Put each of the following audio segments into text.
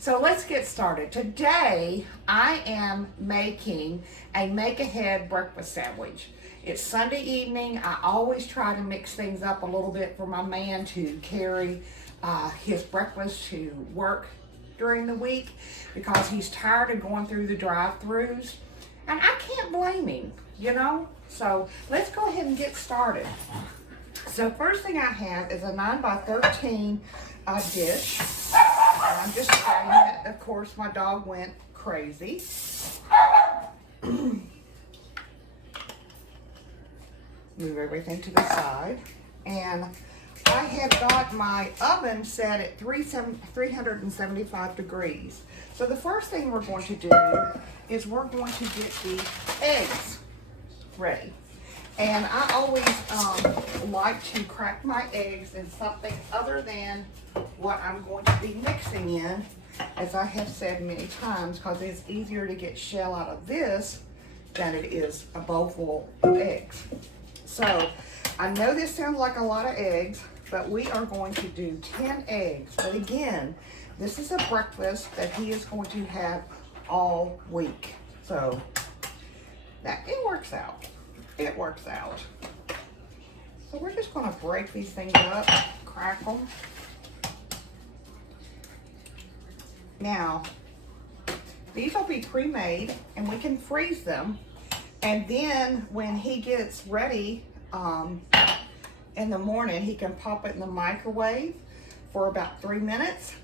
So let's get started. Today, I am making a make-ahead breakfast sandwich. It's Sunday evening. I always try to mix things up a little bit for my man to carry his breakfast to work during the week because he's tired of going through the drive-thrus. And I can't blame him, you know? So let's go ahead and get started. So first thing I have is a 9 by 13 dish. And I'm just spraying it. Of course, my dog went crazy. Move everything to the side. And I have got my oven set at 375 degrees. So the first thing we're going to do is we're going to get the eggs ready. And I always like to crack my eggs in something other than what I'm going to be mixing in, as I have said many times, because it's easier to get shell out of this than it is a bowl full of eggs. So I know this sounds like a lot of eggs, but we are going to do 10 eggs. But again, this is a breakfast that he is going to have all week. So that it works out. It works out. So we're just going to break these things up, crack them. Now, these will be pre-made and we can freeze them. And then when he gets ready in the morning, he can pop it in the microwave for about 3 minutes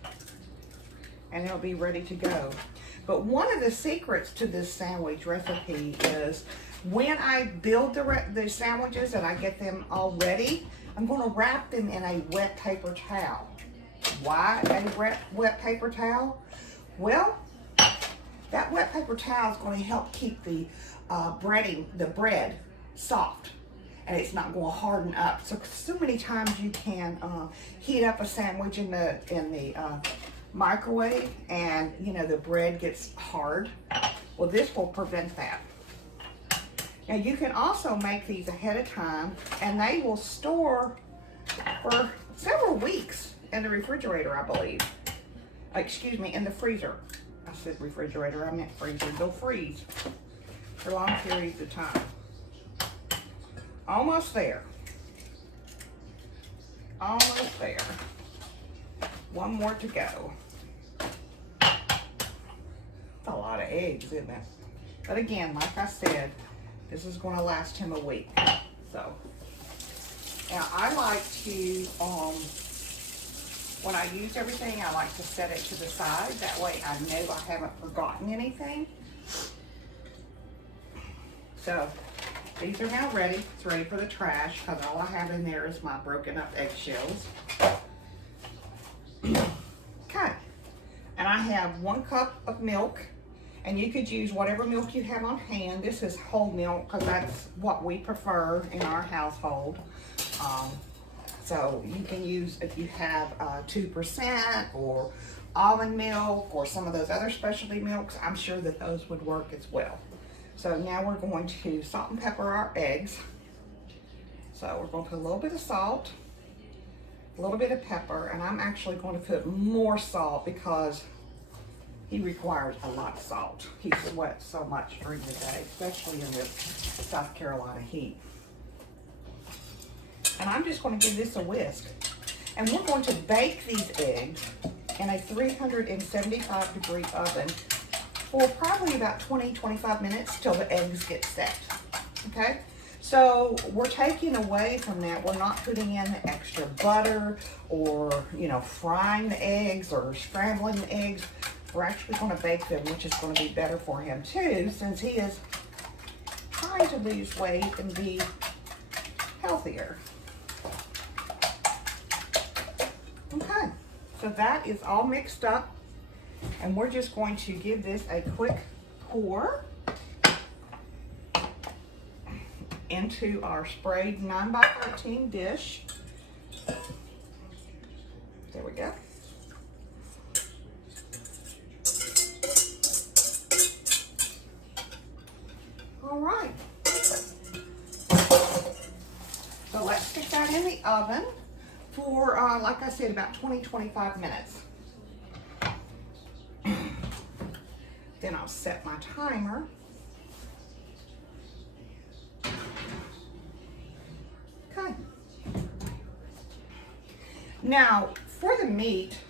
and it'll be ready to go. But one of the secrets to this sandwich recipe is when I build the sandwiches and I get them all ready, I'm going to wrap them in a wet paper towel. Why a wet paper towel? Well, that wet paper towel is going to help keep the bread soft, and it's not going to harden up. So many times you can heat up a sandwich in the microwave, and you know the bread gets hard. Well, this will prevent that. Now you can also make these ahead of time and they will store for several weeks in the refrigerator, I believe. Excuse me, in the freezer. I said refrigerator, I meant freezer. They'll freeze for long periods of time. Almost there. Almost there. One more to go. That's a lot of eggs, isn't it? But again, like I said, this is going to last him a week. So, now I like to, when I use everything, I like to set it to the side. That way I know I haven't forgotten anything. So, these are now ready. It's ready for the trash because all I have in there is my broken up eggshells. Okay. And I have 1 cup of milk. And you could use whatever milk you have on hand. This is whole milk because that's what we prefer in our household. So you can use, if you have 2% or almond milk or some of those other specialty milks, I'm sure that those would work as well. So now we're going to salt and pepper our eggs. So we're going to put a little bit of salt, a little bit of pepper, and I'm actually going to put more salt because he requires a lot of salt. He sweats so much during the day, especially in this South Carolina heat. And I'm just going to give this a whisk. And we're going to bake these eggs in a 375 degree oven for probably about 20-25 minutes till the eggs get set. Okay? So we're taking away from that. We're not putting in the extra butter or, you know, frying the eggs or scrambling the eggs. We're actually going to bake them, which is going to be better for him too, since he is trying to lose weight and be healthier. Okay, so that is all mixed up, and we're just going to give this a quick pour into our sprayed 9 by 13 dish. There we go. All right. So let's stick that in the oven for, like I said, about 20-25 minutes. Then I'll set my timer. Okay. Now, for the meat,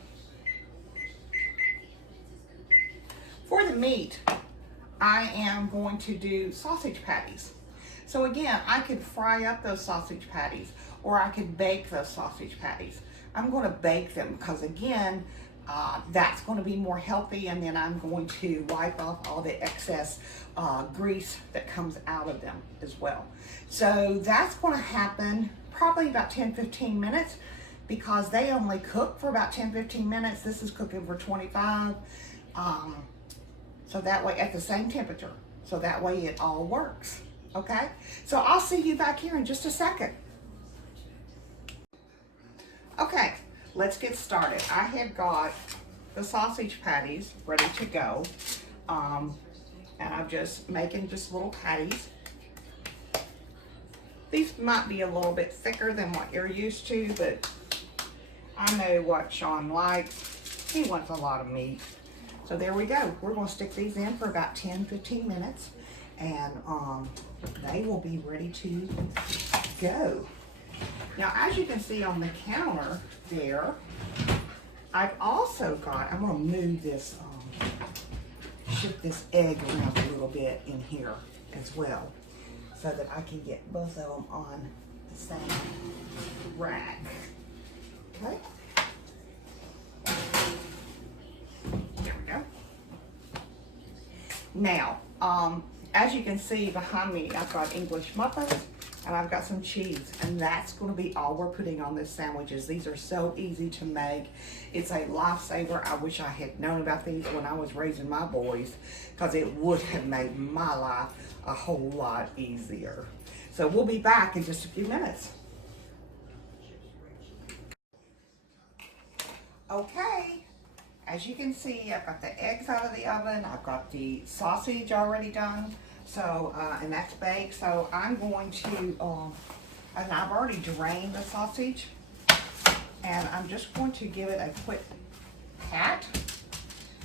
I am going to do sausage patties. So again, I could fry up those sausage patties, or I could bake those sausage patties. I'm going to bake them because again, that's going to be more healthy, and then I'm going to wipe off all the excess grease that comes out of them as well. So that's going to happen probably about 10-15 minutes because they only cook for about 10-15 minutes. This is cooking for 25. So that way, at the same temperature, so that way it all works. Okay, so I'll see you back here in just a second. Okay, let's get started. I have got the sausage patties ready to go, and I'm just making just little patties. These might be a little bit thicker than what you're used to, but I know what Sean likes. He wants a lot of meat. So there we go. We're going to stick these in for about 10-15 minutes, and they will be ready to go. Now, as you can see on the counter there, I've also got, I'm going to move this, shift this egg around a little bit in here as well, so that I can get both of them on the same rack. Okay. There we go. Now, as you can see behind me, I've got English muffins and I've got some cheese, and that's going to be all we're putting on this sandwiches. These are so easy to make. It's a lifesaver. I wish I had known about these when I was raising my boys, because it would have made my life a whole lot easier. So we'll be back in just a few minutes. Okay, as you can see, I've got the eggs out of the oven. I've got the sausage already done. So, and that's baked. So I'm going to, and I've already drained the sausage, and I'm just going to give it a quick pat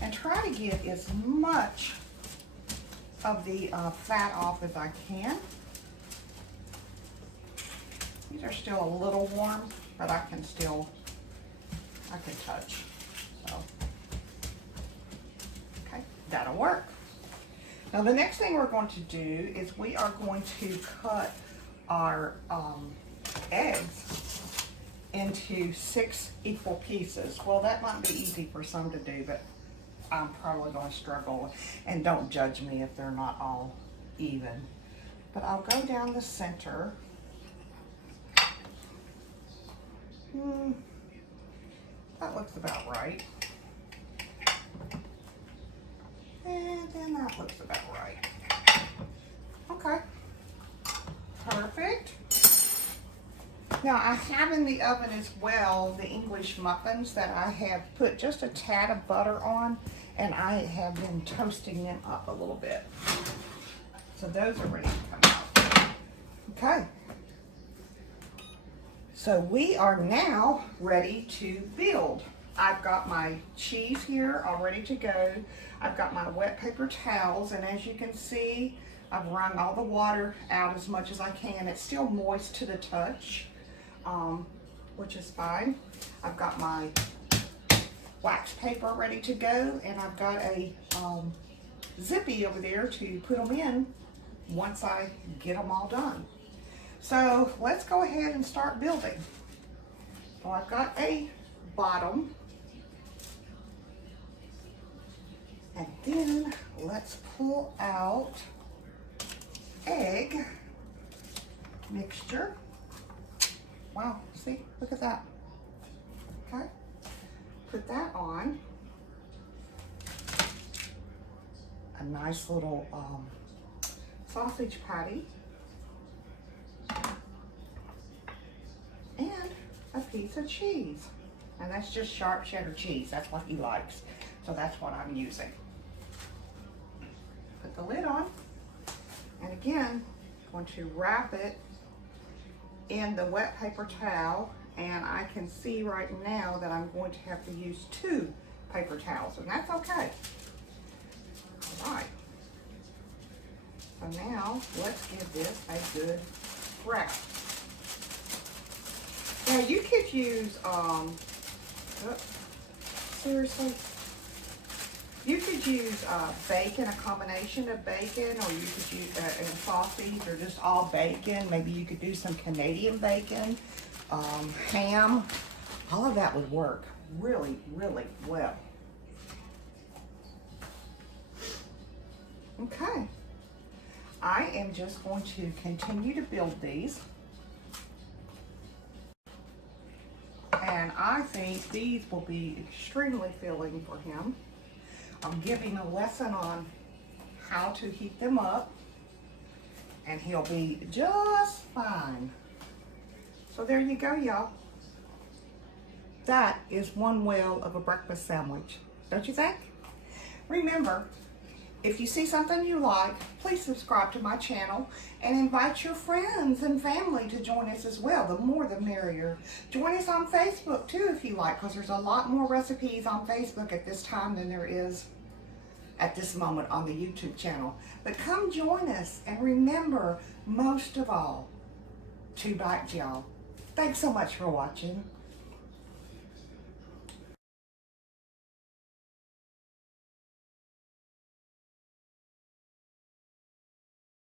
and try to get as much of the fat off as I can. These are still a little warm, but I can touch. So, okay, that'll work. Now the next thing we're going to do is we are going to cut our eggs into 6 equal pieces. Well, that might be easy for some to do, but I'm probably going to struggle, and don't judge me if they're not all even. But I'll go down the center. That looks about right. And then that looks about right. Okay, perfect. Now I have in the oven as well the English muffins that I have put just a tad of butter on, and I have been toasting them up a little bit. So those are ready to come out. Okay. So we are now ready to build. I've got my cheese here all ready to go. I've got my wet paper towels, and as you can see, I've wrung all the water out as much as I can. It's still moist to the touch, which is fine. I've got my wax paper ready to go, and I've got a zippy over there to put them in once I get them all done. So let's go ahead and start building. So I've got a bottom, and then let's pull out egg mixture. Wow, see, look at that. Okay, put that on. A nice little sausage patty. And a piece of cheese. And that's just sharp cheddar cheese. That's what he likes. So that's what I'm using. Put the lid on. And again, I'm going to wrap it in the wet paper towel. And I can see right now that I'm going to have to use 2 paper towels. And that's okay. Right. So now, let's give this a good wrap. Now you could use, seriously, you could use bacon, a combination of bacon, or you could use and sausage, or just all bacon. Maybe you could do some Canadian bacon, ham. All of that would work really, really well. Okay, I am just going to continue to build these. And I think these will be extremely filling for him. I'll give him a lesson on how to heat them up, and he'll be just fine. So there you go, y'all. That is one well of a breakfast sandwich, don't you think? Remember, if you see something you like, please subscribe to my channel and invite your friends and family to join us as well. The more the merrier. Join us on Facebook too if you like, because there's a lot more recipes on Facebook at this time than there is at this moment on the YouTube channel. But come join us, and remember, most of all, 2 bites, y'all. Thanks so much for watching.